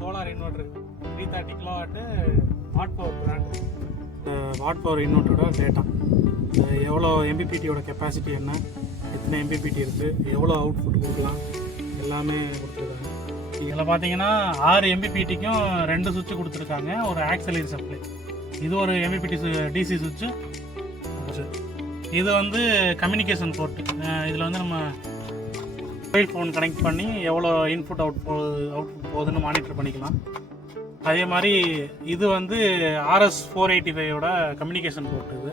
Solar inverter 330 kilowatt watt power brand. இந்த watt power இன்வெர்ட்டரோட data, எவ்வளோ எம்பிபிடியோட capacity என்ன, எத்தனை எம்பிபிடி இருக்குது, எவ்வளோ அவுட்புட் கொடுக்கலாம், எல்லாமே கொடுத்துருக்காங்க. இதில் பார்த்தீங்கன்னா 6 எம்பிபிடிக்கும் 2 சுவிட்ச் கொடுத்துருக்காங்க, ஒரு ஆக்சிலரி சப்ளை. இது ஒரு எம்பிபிடி டிசி சுவிட்சு. இது வந்து கம்யூனிகேஷன் போர்ட்டு. இதில் வந்து நம்ம மொபைல் ஃபோன் கனெக்ட் பண்ணி எவ்வளோ இன்புட் அவுட்புட் போகுதுன்னு மானிட்டர் பண்ணிக்கலாம். அதே மாதிரி இது வந்து RS485 கம்யூனிகேஷன் போர்ட்.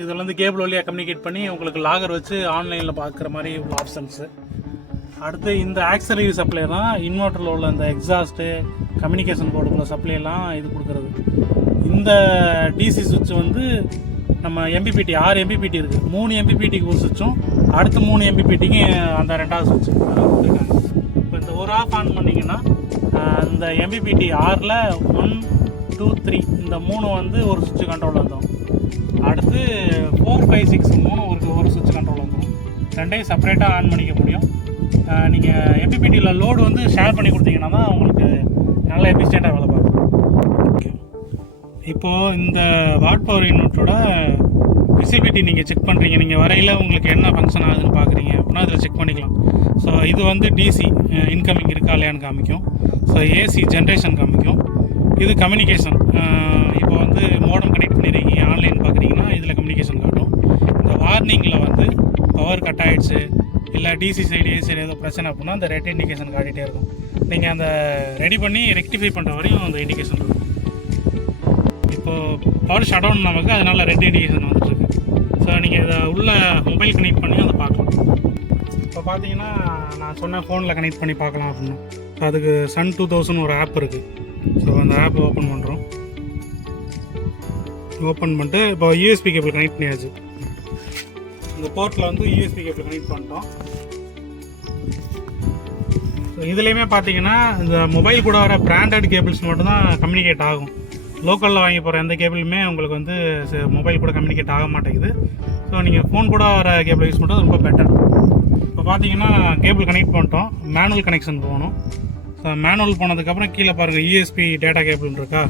இதில் வந்து கேபிள் வழியாக கம்யூனிகேட் பண்ணி உங்களுக்கு லாகர் வச்சு ஆன்லைனில் பார்க்குற மாதிரி உள்ள ஆப்ஷன்ஸு. அடுத்து இந்த ஆக்சிலரி சப்ளை தான் இன்வெர்ட்டரில் உள்ள இந்த எக்ஸாஸ்ட்டு கம்யூனிகேஷன் போர்டுக்குள்ள சப்ளைலாம் இது கொடுக்குறது. இந்த டிசி சுவிட்ச் வந்து நம்ம எம்பிபிடி 6 எம்பிபிடி இருக்குது. 3 எம்பிபிடிக்கு ஒரு சுவிட்சும் அடுத்து 3 எம்பிபிடிக்கு அந்த 2வது சுவிட்ச் கொடுத்துருக்காங்க. இப்போ இந்த ஒரு ஆஃப் ஆன் பண்ணிங்கன்னா இந்த எம்பிபிடி 6ல் 1, 2, 3 இந்த 3 வந்து ஒரு சுவிட்ச் கண்ட்ரோல் வந்துடும். அடுத்து 4, 5, 6 ஒரு சுவிட்ச் கண்ட்ரோல் வந்துடும். 2டையும் செப்பரேட்டாக ஆன் பண்ணிக்க முடியும். நீங்கள் எம்பிபிடியில் லோடு வந்து ஷேர் பண்ணி கொடுத்தீங்கன்னா தான் உங்களுக்கு நல்ல எஃபிஷியண்ட்டாக வேலை பார்க்கும். இப்போது இந்த வாட் பவர் இன்வெர்ட்டரோட விசிபிலிட்டி நீங்கள் செக் பண்ணுறீங்க. நீங்கள் வரையில் உங்களுக்கு என்ன ஃபங்க்ஷன் ஆகுதுன்னு பார்க்குறீங்க அப்படின்னா அதில் செக் பண்ணிக்கலாம். ஸோ இது வந்து டிசி இன்கமிங் இருக்கா இல்லையான்னு காமிக்கும். ஸோ ஏசி ஜென்ரேஷன் காமிக்கும். இது கம்யூனிகேஷன். இப்போ வந்து மோடம் கனெக்ட் பண்ணியிருக்கீங்க, ஆன்லைன் பார்க்குறீங்கன்னா இதில் கம்யூனிகேஷன் காட்டும். இந்த வார்னிங்கில் வந்து பவர் கட் ஆகிடுச்சு இல்லை டிசி சைடு ஏசி சைடு ஏதோ பிரச்சனை அப்படின்னா அந்த ரெட் இண்டிகேஷன் காட்டிகிட்டே இருக்கும். நீங்கள் அந்த ரெடி பண்ணி ரெக்டிஃபை பண்ணுற வரையும் அந்த இண்டிகேஷன் இருக்கும். இப்போது பவர் ஷட் டவுன் நமக்கு அதனால் ரெட் இண்டிகேஷன் வந்துட்டுருக்கு. ஸோ நீங்கள் இதை உள்ள மொபைல் கனெக்ட் பண்ணி அதை பார்க்கலாம். இப்போ பார்த்தீங்கன்னா நான் சொன்ன ஃபோனில் கனெக்ட் பண்ணி பார்க்கலாம் அப்படின்னா அதுக்கு Sun 2000 ஒரு ஆப் இருக்குது. ஸோ அந்த ஆப் ஓப்பன் பண்ணுறோம். ஓப்பன் பண்ணிட்டு இப்போ யூஎஸ்பி கேபிள் கனெக்ட் பண்ணியாச்சு. இந்த போர்ட்டில் வந்து யூஎஸ்பி கேபிள் கனெக்ட் பண்ணிட்டோம். ஸோ இதுலேயுமே பார்த்தீங்கன்னா இந்த மொபைல் கூட வர பிராண்டட் கேபிள்ஸ் மட்டும்தான் கம்யூனிகேட் ஆகும். லோக்கலில் வாங்கி போகிற எந்த கேபிளுமே உங்களுக்கு வந்து மொபைல் கூட கம்யூனிகேட் ஆக மாட்டேங்குது. ஸோ நீங்கள் ஃபோன் கூட வர கேபிள் யூஸ் பண்ணுறது ரொம்ப பெட்டர். இப்போ பார்த்தீங்கன்னா கேபிள் கனெக்ட் பண்ணிட்டோம். மேனுவல் கனெக்ஷன் போகணும். ஸோ மேனுவல் போனதுக்கப்புறம் கீழே பாருங்கள் யூஎஸ்பி டேட்டா கேபிள் இருக்கா.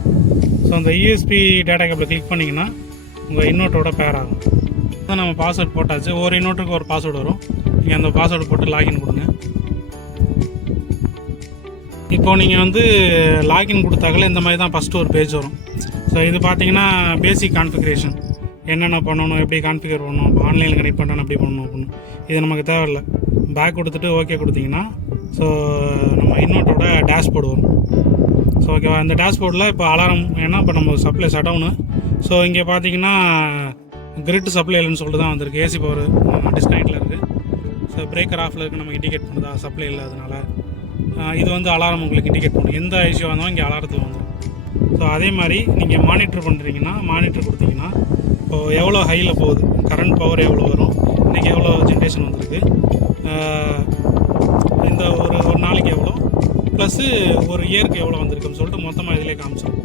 ஸோ அந்த யூஎஸ்பி டேட்டா கேபிளை கிளிக் பண்ணிங்கன்னா உங்கள் இன்வெர்ட்டரோட பேர் ஆகும். அதான் நம்ம பாஸ்வேர்டு போட்டாச்சு. ஒரு இன்வெர்ட்டருக்கு ஒரு பாஸ்வேர்டு வரும். நீங்கள் அந்த பாஸ்வேர்டு போட்டு லாகின் கொடுங்க. இப்போது நீங்கள் வந்து லாகின் கொடுத்தாக்கல இந்த மாதிரி தான் ஃபஸ்ட்டு ஒரு பேஜ் வரும். ஸோ இது பார்த்தீங்கன்னா பேசிக் கான்ஃபிகரேஷன், என்னென்ன பண்ணணும், எப்படி கான்ஃபிகர் பண்ணணும், இப்போ ஆன்லைனில் கனெக்ட் பண்ணுறேன்னு எப்படி பண்ணணும் அப்படின்னு. இது நமக்கு தேவையில்லை. பேக் கொடுத்துட்டு ஓகே கொடுத்தீங்கன்னா ஸோ நம்ம இன்வெர்ட்டரோட டேஷ்போர்டு வரும். ஸோ ஓகேவா, இந்த டேஷ்போர்டில் இப்போ அலாரம், ஏன்னா இப்போ நம்ம சப்ளை ஷட் டவுனு. ஸோ இங்கே பார்த்தீங்கன்னா கிரிட் சப்ளை இல்லைன்னு சொல்லிட்டு தான் வந்திருக்கு. ஏசி பவர் டிஸ்கனெக்டில் இருக்குது. ஸோ பிரேக்கர் ஆஃபில் இருக்குது, நமக்கு இண்டிகேட் பண்ணுதா சப்ளை இல்லாதனால. இது வந்து அலாரம் உங்களுக்கு இண்டிகேட் பண்ணும். எந்த இஷ்யூ வந்தாலும் இங்கே அலாரத்தில் வந்துடும். ஸோ அதே மாதிரி நீங்கள் மானிட்டர் பண்ணுறீங்கன்னா மானிட்டர் கொடுத்தீங்கன்னா இப்போது எவ்வளோ ஹையில் போகுது, கரண்ட் பவர் எவ்வளோ வரும், இன்றைக்கி எவ்வளோ ஜென்ரேஷன் வந்திருக்கு, இந்த ஒரு நாளைக்கு எவ்வளோ ப்ளஸ்ஸு ஒரு இயருக்கு எவ்வளோ வந்திருக்குன்னு சொல்லிட்டு மொத்தமாக இதிலே காமிச்சிடும்.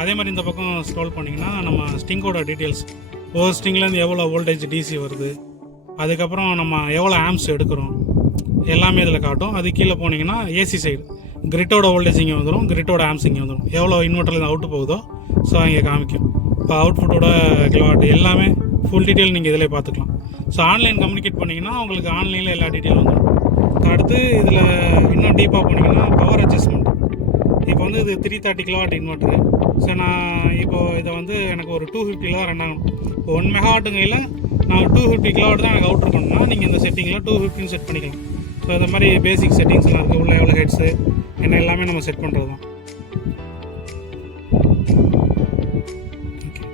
அதே மாதிரி இந்த பக்கம் ஸ்க்ரோல் பண்ணிங்கன்னா நம்ம ஸ்டிங்கோட டீட்டெயில்ஸ், ஒரு ஸ்டிங்லேருந்து எவ்வளோ வோல்டேஜ் டிசி வருது, அதுக்கப்புறம் நம்ம எவ்வளோ ஆம்ஸ் எடுக்கிறோம் எல்லாமே இதில் காட்டும். அது கீழே போனீங்கன்னா ஏசி சைடு கிரிட்டோட வோல்டேஜ் இங்கே வந்துடும், கிரிட்டோட ஆம்ஸ் இங்கே வந்துடும், எவ்வளோ இன்வெர்ட்டர்லேருந்து அவுட்டு போகுதோ ஸோ இங்கே காமிக்கும். இப்போ அவுட்புட்டோட கிலோவாட் எல்லாமே ஃபுல் டீட்டெயில் நீங்கள் இதில் பார்த்துக்கலாம். ஸோ ஆன்லைன் கம்யூனிகேட் பண்ணிங்கன்னா உங்களுக்கு ஆன்லைனில் எல்லா டீட்டெயிலும் வந்துடும். அடுத்து இதில் இன்னும் டீப்பாக போனீங்கன்னா பவர் அட்ஜஸ்ட்மெண்ட். இப்போ வந்து இது 330 கிலோவாட் இன்வெர்ட்டரு. ஸோ நான் இப்போது இதை வந்து எனக்கு ஒரு 250 தான் ரன் ஆகும். இப்போ 1 மெகாவாட்டுங்கையில் நான் 250 கிலோவாட் தான் எனக்கு அவுட் இருக்கணும்னா நீங்கள் இந்த செட்டிங்கில் 250 செட் பண்ணிக்கலாம். ஸோ இந்த மாதிரி பேசிக் செட்டிங்ஸ்லாம் இருக்குது. உள்ள எவ்வளோ ஹெட்ஸு என்ன எல்லாமே நம்ம செட் பண்ணுறது தான். ஓகே,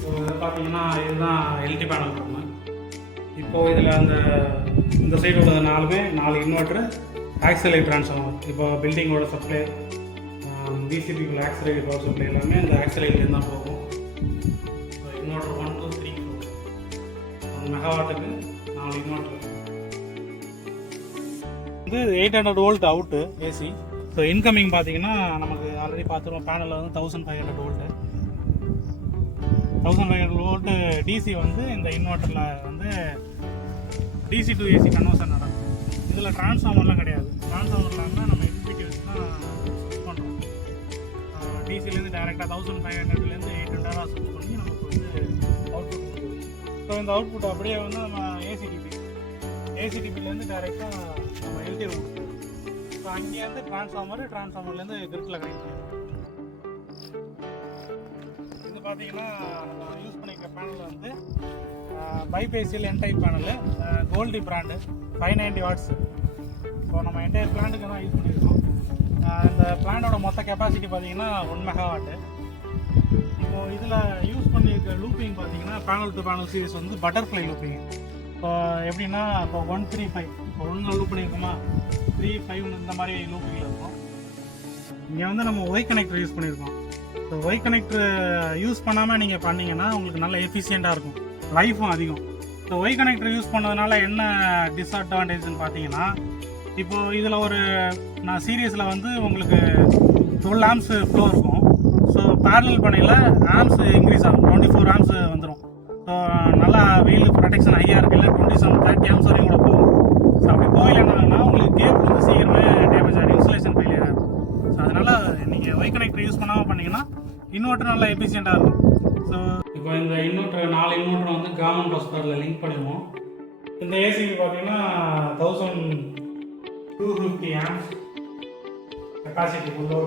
ஸோ இதை பார்த்தீங்கன்னா இதுதான் எல்டி பேனல் பண்ணு. இப்போது இதில் இந்த சைடு உள்ள 4 இன்வெர்ட்டரு ஆக்சிலரி ட்ரான்ஸ்ஃபார்மர். இப்போ பில்டிங்கோட சப்ளை, பிசிபிக்குள்ள ஆக்சிலரி பவர் சப்ளை எல்லாமே இந்த ஆக்சிலரிலேருந்து தான் போகும். So inverter 1, 2, 3, 4 1 மெகாவாட்டுக்கு 4 inverter. இது 800 volt out AC. So incoming பார்த்தீங்கன்னா நமக்கு ஆல்ரெடி பார்த்துருவோம் பேனலில் வந்து 1500 வோல்ட்டு. 1500 வோல்ட்டு டிசி வந்து இந்த இன்வெர்ட்டரில் வந்து டிசி டு ஏசி கன்வர்ஷன் நடக்கும். இதில் டிரான்ஸ்ஃபார்மர்லாம் கிடையாது. டிரான்ஸ்ஃபார்மர் இல்லாமல் நம்ம எல்பிடி வச்சு தான் பண்ணுறோம். டிசிலேருந்து டேரெக்டாக 1500லேருந்து 800 ஸ்விட்ச் பண்ணி நமக்கு வந்து அவுட்புட் கொடுக்குது. ஸோ இந்த அவுட்புட் அப்படியே வந்து நம்ம ஏசிடிபிலேருந்து டேரெக்டாக நம்ம எல்டி கொடுக்குது. ஸோ அங்கேருந்து டிரான்ஸ்ஃபார்மர்லேருந்து கிரிட்டில் கனெக்ட் பண்ணிடுவோம். இது பார்த்தீங்கன்னா நம்ம யூஸ் பண்ணிக்கிற பேனல் வந்து bifacial N type panel, Goldi brand, 590 watts. So நம்ம என்டையர் பிளான்ட்டுக்கு தான் யூஸ் பண்ணியிருக்கோம். இந்த பிளான்ட்டோட மொத்த கெப்பாசிட்டி பார்த்தீங்கன்னா 1 மெகாவாட்டு. இப்போது இதில் யூஸ் பண்ணியிருக்க லூப்பிங் பார்த்தீங்கன்னா பேனல் டு பேனல் சீரிஸ் வந்து பட்டர்ஃப்ளை லூப்பிங். இப்போ எப்படின்னா இப்போ 135 இப்போ 1 லூப் பண்ணியிருக்கோமா, 3, 5 இந்த மாதிரி லூப்பிங்கில் இருக்கும். இங்கே வந்து நம்ம ஒய் கனெக்டர் யூஸ் பண்ணியிருக்கோம். ஸோ ஒய் கனெக்டர் யூஸ் பண்ணாமல் நீங்கள் பண்ணிங்கன்னா உங்களுக்கு நல்ல எஃபிஷியண்ட்டாக இருக்கும், லைஃபும் அதிகம். ஸோ ஒய் கனெக்டர் யூஸ் பண்ணதுனால என்ன டிஸ்அட்வான்டேஜ்னு பார்த்தீங்கன்னா, இப்போது இதில் நான் சீரியஸில் வந்து உங்களுக்கு 12 ஆம்ஸ் ஃப்ளோ இருக்கும். ஸோ பேரலல் பண்ணையில் ஆம்ஸ் இன்க்ரீஸ் ஆகும், 24 ஆம்ஸ் வந்துடும். ஸோ நல்லா வெயில் ப்ரொடெக்ஷன் ஹையாக இருக்குல்ல, 27-30 ஆம்ஸ் வரையும் கூட போகும். ஸோ அப்படி போயிலன்னா உங்களுக்கு கேபிள் வந்து சீக்கிரமே டேமேஜ் ஆகிடும், இன்சுலேஷன் ஃபெயிலியர் ஆகும். ஸோ அதனால் நீங்கள் ஒய் கனெக்டர் யூஸ் பண்ணாமல் பண்ணிங்கன்னா இன்வெர்ட்டர் நல்லா எஃபிஷியண்ட்டாக இருக்கும். ஸோ இப்போ இந்த இன்வெர்ட்டர் 4 இன்வெர்ட்டர் வந்து காமன் பஸ் பாரில் லிங்க் பண்ணிடுவோம். இந்த ஏசிபி பார்த்தீங்கன்னா 1250 ஆம்ஸ் கெப்பாசிட்டி ஃபுல்லோ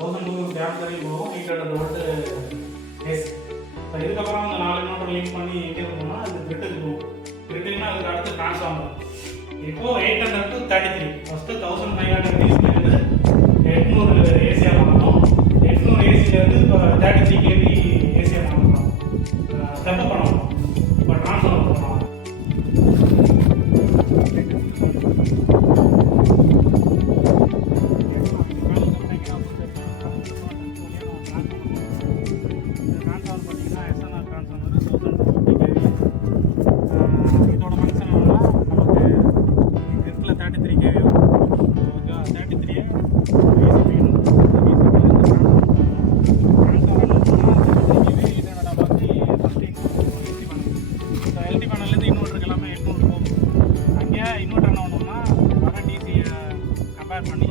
1250 ஆம்ஸ் வரைக்கும் போகும். 800 வோல்ட் ஏசி. ஸோ இதுக்கப்புறம் அந்த 4 இன்வெர்ட்டர் லிங்க் பண்ணி எங்கே இருக்கணும்னா அது கிரிட்டுக்கு போகும். கிரிட்டுக்குன்னா அதுக்கு அடுத்து டிரான்ஸ்ஃபார்மர். இப்போது 800 to 33 ஃபஸ்ட்டு 1500 டிசிலேருந்து 800 ஏசியாக மாற்றணும். 800 ஏசிலேருந்து இப்போ 33 kV ஏசியாக மாற்றணும். ஸ்டெப் பண்ணணும். இப்போ டிரான்ஸ்ஃபார்மர் பண்ணலாம். டிரான்ஸ்ஃபார்மர் பார்த்தீங்கன்னா எஸ்என்ஆர் டிரான்ஸ்ஃபார்மர் 1250 kV. இதோட ஃபங்க்ஷன் என்னன்னா நமக்கு கிரிட்டில் 33 kV வரும். ஓகே, 33 ஏசிபி எல்டி பேனல்லேருந்து இன்வெர்ட்டருக்கு எல்லாமே 800 போகும். அங்கே இன்வெர்ட்டர் என்ன பண்ணோம்னா வர டிசியை கம்பேர் பண்ணி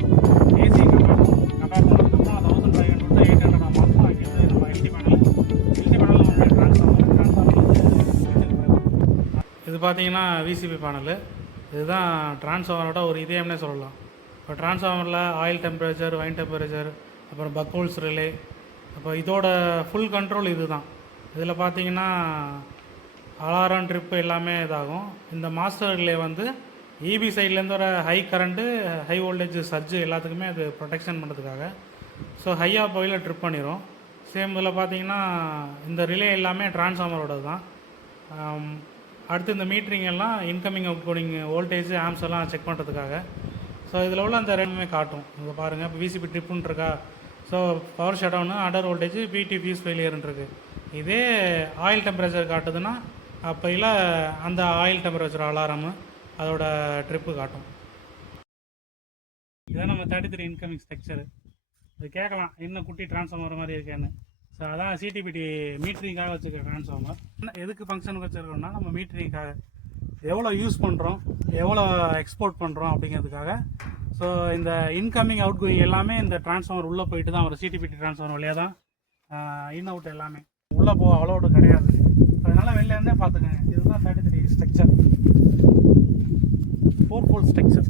ஏசி கம்பேர் பண்ணதுக்கப்புறம் 1500 to 800 மாதம் அங்கேருந்து நம்ம எல்டி பேனல் இது பார்த்தீங்கன்னா விசிபி பேனலு. இதுதான் டிரான்ஸ்ஃபார்மரோட ஒரு இதயம்னே சொல்லலாம். இப்போ டிரான்ஸ்ஃபார்மரில் ஆயில் டெம்பரேச்சர், வைன் டெம்பரேச்சர், அப்புறம் பக்கோல்ஸ் ரிலே, அப்போ இதோட ஃபுல் கண்ட்ரோல் இது தான். இதில் பார்த்தீங்கன்னா அலாரம் ட்ரிப்பு எல்லாமே இதாகும். இந்த மாஸ்டர் ரிலே வந்து இபி சைட்லேருந்து வர high current, high voltage surge எல்லாத்துக்குமே அது ப்ரொடெக்ஷன் பண்ணுறதுக்காக. ஸோ ஹையாக போயில் ட்ரிப் பண்ணிடும். சேம் இதில் பார்த்தீங்கன்னா இந்த ரிலே எல்லாமே டிரான்ஸ்ஃபார்மரோட தான். அடுத்து இந்த மீட்டரிங் எல்லாம் incoming outgoing voltage amps எல்லாம் செக் பண்ணுறதுக்காக. ஸோ இதில் உள்ள அந்த ரெண்டுமே காட்டும். இங்கே பாருங்கள், இப்போ விசிபி ட்ரிப்புன்னு இருக்கா. So power shut down, under voltage, PT fuse ஃபெயிலியர்னு இருக்குது. இதே ஆயில் டெம்பரேச்சர் காட்டுதுன்னா அப்போயில் அந்த ஆயில் டெம்பரேச்சர் அலாரமு அதோட ட்ரிப்பு காட்டும். இதான் நம்ம 33 இன்கமிங் ஸ்ட்ரக்சரு. இது கேட்கலாம் இன்னும் குட்டி டிரான்ஸ்ஃபார்மர் மாதிரி இருக்கேன்னு. ஸோ அதான் சிடிபிடி மீட்டரிங்காக வச்சுருக்க டிரான்ஸ்ஃபார்மர். எதுக்கு ஃபங்க்ஷனுக்கு வச்சுருக்கோம்னா நம்ம மீட்டரிங்காக எவ்வளோ யூஸ் பண்ணுறோம், எவ்வளோ எக்ஸ்போர்ட் பண்ணுறோம் அப்படிங்கிறதுக்காக. ஸோ இந்த இன்கமிங் அவுட் கோயிங் எல்லாமே இந்த டிரான்ஸ்ஃபார்மர் உள்ளே போயிட்டு தான் ஒரு சிடிபிடி டிரான்ஸ்ஃபார்மர் வழியாக தான் இன் அவுட் எல்லாமே உள்ளே அவ்வளோடு கிடையாது. அதனால் வெளிலேருந்தே பார்த்துக்கங்க. இதுதான் 33 ஸ்ட்ரக்சர், 4 போல் ஸ்ட்ரக்சர்.